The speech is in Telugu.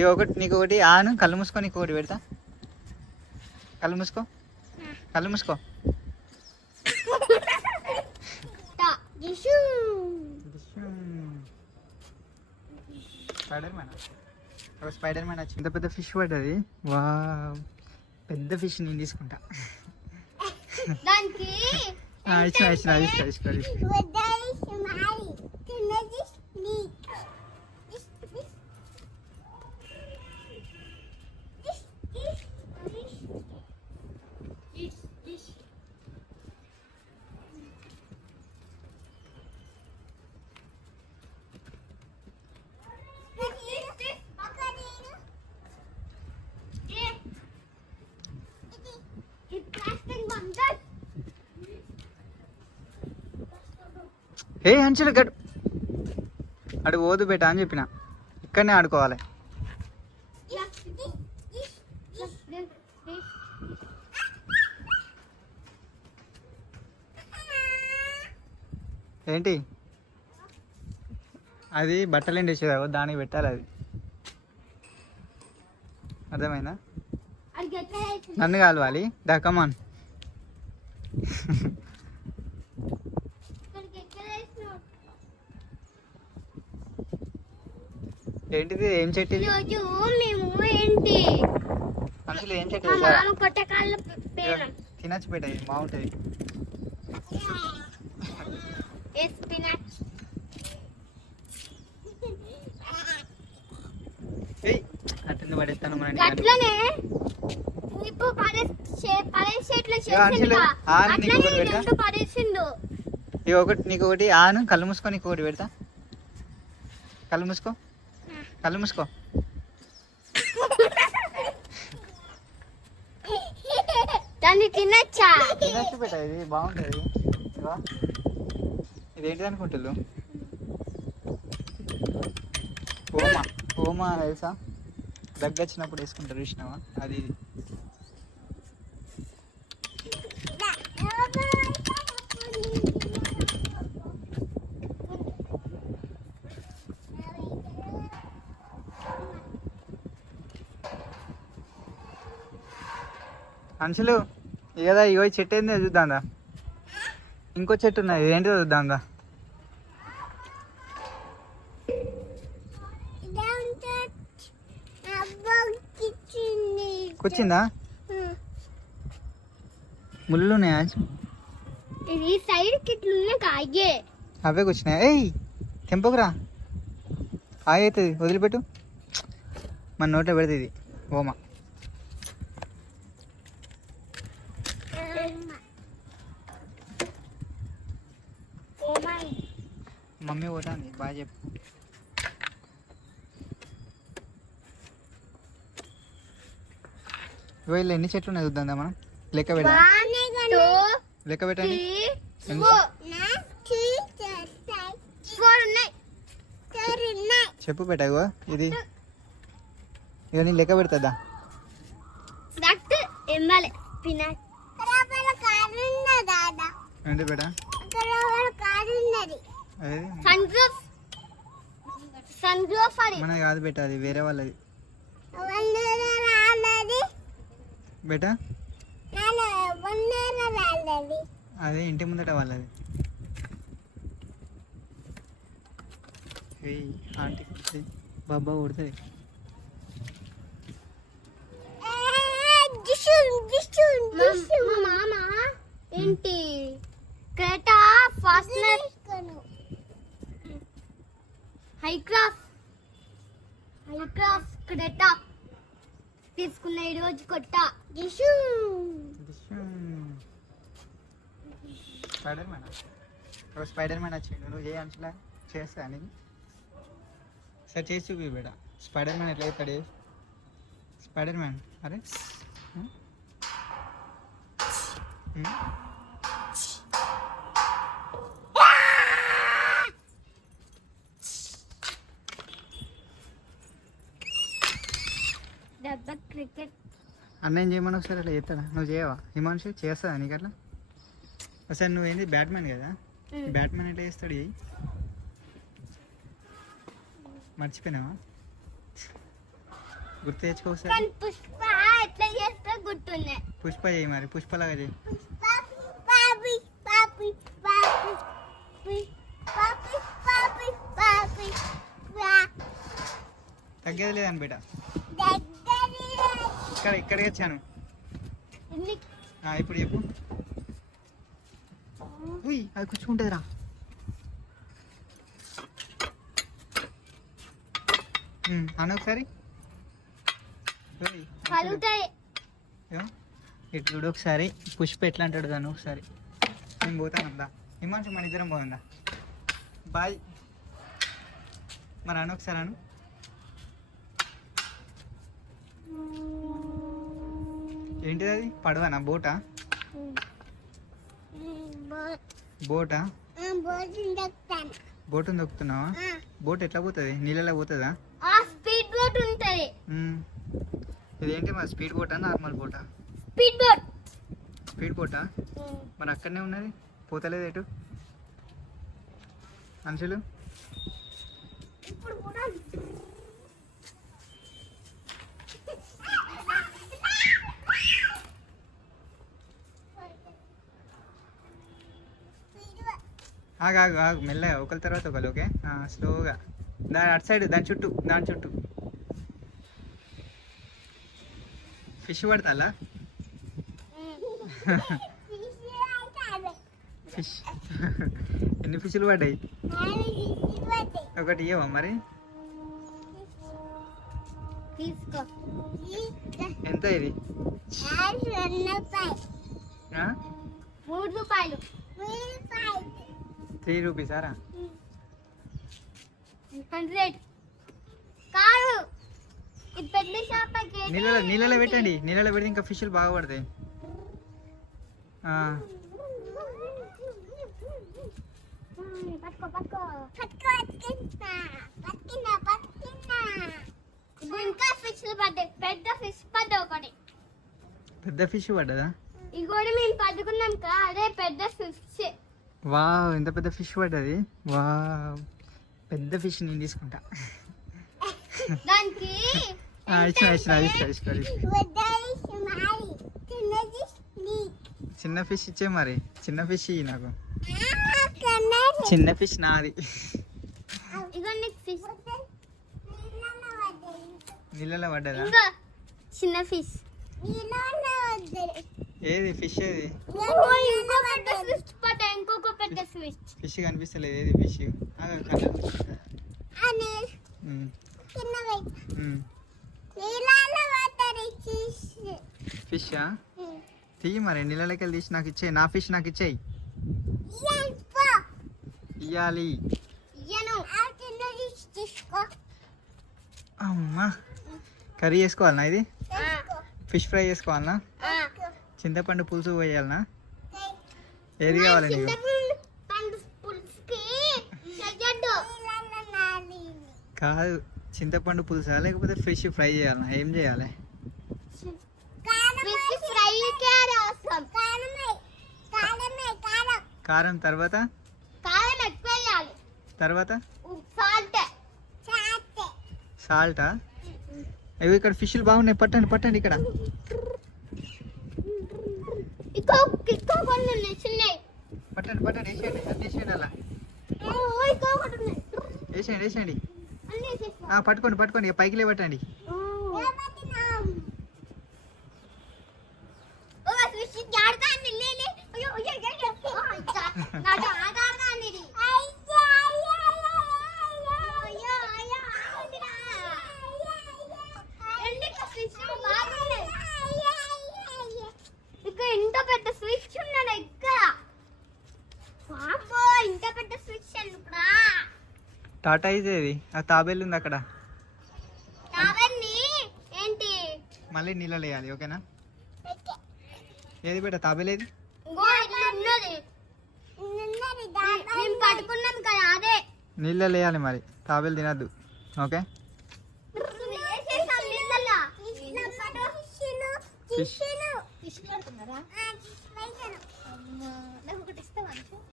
ఇక ఒకటి నీకు ఒకటి ఆను కళ్ళు మూసుకో, నీకు ఒకటి పెడతా. కళ్ళు మూసుకో, కళ్ళు మూసుకో. స్పైడర్ మ్యాన్, స్పైడర్ మ్యాన్ వచ్చి ఇంత పెద్ద ఫిష్ పడ్డది. వా, పెద్ద ఫిష్ నేను తీసుకుంటా. ఇచ్చిన ఏ అంచులు గడు అడు ఓదు బేట అని చెప్పిన, ఇక్కడనే ఆడుకోవాలి. ఏంటి అది బట్టలు ఎండేసేదావు, దానికి పెట్టాలి. అది అర్థమైందా? నన్ను కాలవాలి. దా కమాన్. ఏంటిది? ఏం చెట్టు ఇది? అసలు ఏం చెట్టు? తినచ్చు బేట, ఇది బాగుంటుంది. అట్లా పడేస్తాను మన ఒకటి నీకు ఒకటి ఆను కళ్ళు మూసుకో, నీకు ఒకటి పెడతా. కళ్ళు మూసుకో, కళ్ళు మూసుకో. తినచ్చు బేట, ఇది బాగుంటుంది. ఇదేంటిది అనుకుంటున్నావు? ఓమా, ఓమా తెలుసా? దగ్గొచ్చినప్పుడు వేసుకుంటారు, చూసినావా? అది అంచులు ఏదా? ఇగో చెట్టు ఏందో చూద్దాందా? ఇంకో చెట్టు ఉన్నది, ఏంటిదో చూద్దాందా? కూర్చుందా? ముళ్ళు ఉన్నాయా? అవే కూర్చున్నాయా? ఏయ్ తెంపకురా, ఆయ అవుతుంది, వదిలిపెట్టు. మన నోట్లో పెడితే ఇది ఓమా. మమ్మీ పోతాంది, బాగా చెప్పు. వీళ్ళు ఎన్ని చెట్లు ఉన్నాయి చూద్దాం మనం. లెక్క పెట్ట, లెక్క పెట్టండి. చెప్పు పెట్ట. ఇది ఇక నేను లెక్క పెడతా. ఏంటి బేట? మన కాదు బేట, అది వేరే వాళ్ళది బేటా. అదే ఇంటి ముందట వాళ్ళది. ఆంటీ బాబా కొడుతుంది. ఏంటి Creta fastener high cross Creta తీసుకున్న ఈ రోజు కొట్ట. స్పైడర్ మ్యాన్, స్పైడర్ మ్యాన్ వచ్చిండు. నువ్వు ఏ అంచులా చేస్తా అని సరే చేసి చూపి బేట. స్పైడర్ మ్యాన్ ఎట్లా అవుతాడు? స్పైడర్ మ్యాన్ అరే క్రికెట్ అన్న ఏం చేయమని ఒకసారి అట్లా చేస్తాడా? నువ్వు చేయవా? ఈ మనిషి చేస్తుందా నీకు అట్లా? ఒకసారి నువ్వేంది బ్యాట్మెన్ కదా, బ్యాట్మెన్ ఎట్లా చేస్తాడు? చేయి. మర్చిపోయినావా? గుర్తు తెచ్చుకో ఒకసారి. కానీ పుష్ప ఎట్లా చేస్తే గుర్తుంది. పుష్ప చేయి మరి, పుష్పలాగా చేయి. తగ్గేది లేదని బిడ్డ. ఇక్కడికి వచ్చాను. ఇప్పుడు చెప్పు. ఉయ్, అది కూర్చుంటుంది రా. అన్న ఒకసారి ఇటు చూడు ఒకసారి. పుష్ప ఎట్లా అంటాడు దాన్ని ఒకసారి. నేను పోతాను అందా హిమాంశు, మన ఇద్దరం పోయిందా. బాయ్. మరి అను ఒకసారి అను. ఏంటిది అది? పడవనా? బోటా? బోటా? బోటుని దొక్కుతున్నావా? బోట్ ఎట్లా పోతుంది? నీళ్ళలో పోతుందా? స్పీడ్ బోట్ ఉంటది. ఇదేంటి మరి, స్పీడ్ బోటా నార్మల్ బోటా? Speed boat. స్పీడ్ బోటా? మరి అక్కడనే ఉన్నది, పోతలేదు ఎటు? అంశులు ఆగు ఆగు ఆగు, మెల్లగా ఒకరి తర్వాత ఒకరు. ఓకే, స్లోగా. దాని అటు సైడ్, దాని చుట్టూ, దాని చుట్టూ. ఫిష్ పడతాలా? ఫిష్ ఎన్ని ఫిష్లు పడ్డాయి? ఒకటి ఇవ్వవా మరి? ఎంత ఇది? 3 రూపాయలు. 3 రూపీసారా? 100 కాదు. ఇది పెద్ద షాప్. నీళ్ళలో పెట్టండి, నీళ్ళలో పెడితే ఇంకా ఫిష్లు బాగా పడతాయి. ఇంకా ఫిష్లు పడ్డాయి. పెద్ద ఫిష్ పడ్డాయి ఒకటి. పెద్ద ఫిష్ పడ్డదా? ఇది కూడా మేము పట్టుకున్నాం కదా, అదే పెద్ద ఫిష్. వావ్, ఎంత పెద్ద ఫిష్ పడ్డది. వావ్, పెద్ద ఫిష్ నేను తీసుకుంటా. దానికి చిన్న ఫిష్ ఇచ్చే మరి. చిన్న ఫిష్ ఇయ్యి నాకు. చిన్న ఫిష్ నాది. నీళ్ళలో పడ్డదా? చిన్న ఫిష్. ఏది ఫిష్? ఏది ఇంకొక పెద్ద ఫిష్. ఫిష్ కనిపిస్తలేదు. ఏది ఫిష్? ఫిషా? తీయి మరి, నీళ్ళకి వెళ్ళి తీసి నాకు ఇచ్చేయి. నా ఫిష్ నాకు ఇచ్చేయి. ఇయ్యాలి. అమ్మా, కర్రీ చేసుకోవాలనా? ఇది ఫిష్ ఫ్రై చేసుకోవాలనా? చింతపండు పులుసు పోయాలనా? ఏది కావాలి నీకు? కాదు, చింతపండు పులుసా లేకపోతే ఫిష్ ఫ్రై చేయాలనా? ఏం చేయాలి? కారం తర్వాత? తర్వాత సాల్టా? అవి ఇక్కడ ఫిష్లు బాగున్నాయి, పట్టండి పట్టండి. ఇక్కడ పట్టండి పట్టండి, వేసేయండి, అన్ని వేసేయండి. అలా వేసేయండి వేసేయండి. పట్టుకోండి పట్టుకోండి, ఇక పైకి లేపట్టండి. ఇంత పెద్ద స్విచ్ ఉన్నాడు ఇక్కడ. ఇంత పెద్ద స్విచ్ ఎందుకురా? టాటా ఇదేది, ఆ తాబేలు ఉంది అక్కడ. ఏంటి? మళ్ళీ నీళ్ళలో వేయాలి. ఓకేనా? ఏది బిడ్డ తాబేలేది? పట్టుకున్నాం కదా, అదే నీళ్ళలో వేయాలి మరి. తాబేలు తినద్దు. ఓకే? ఫిష్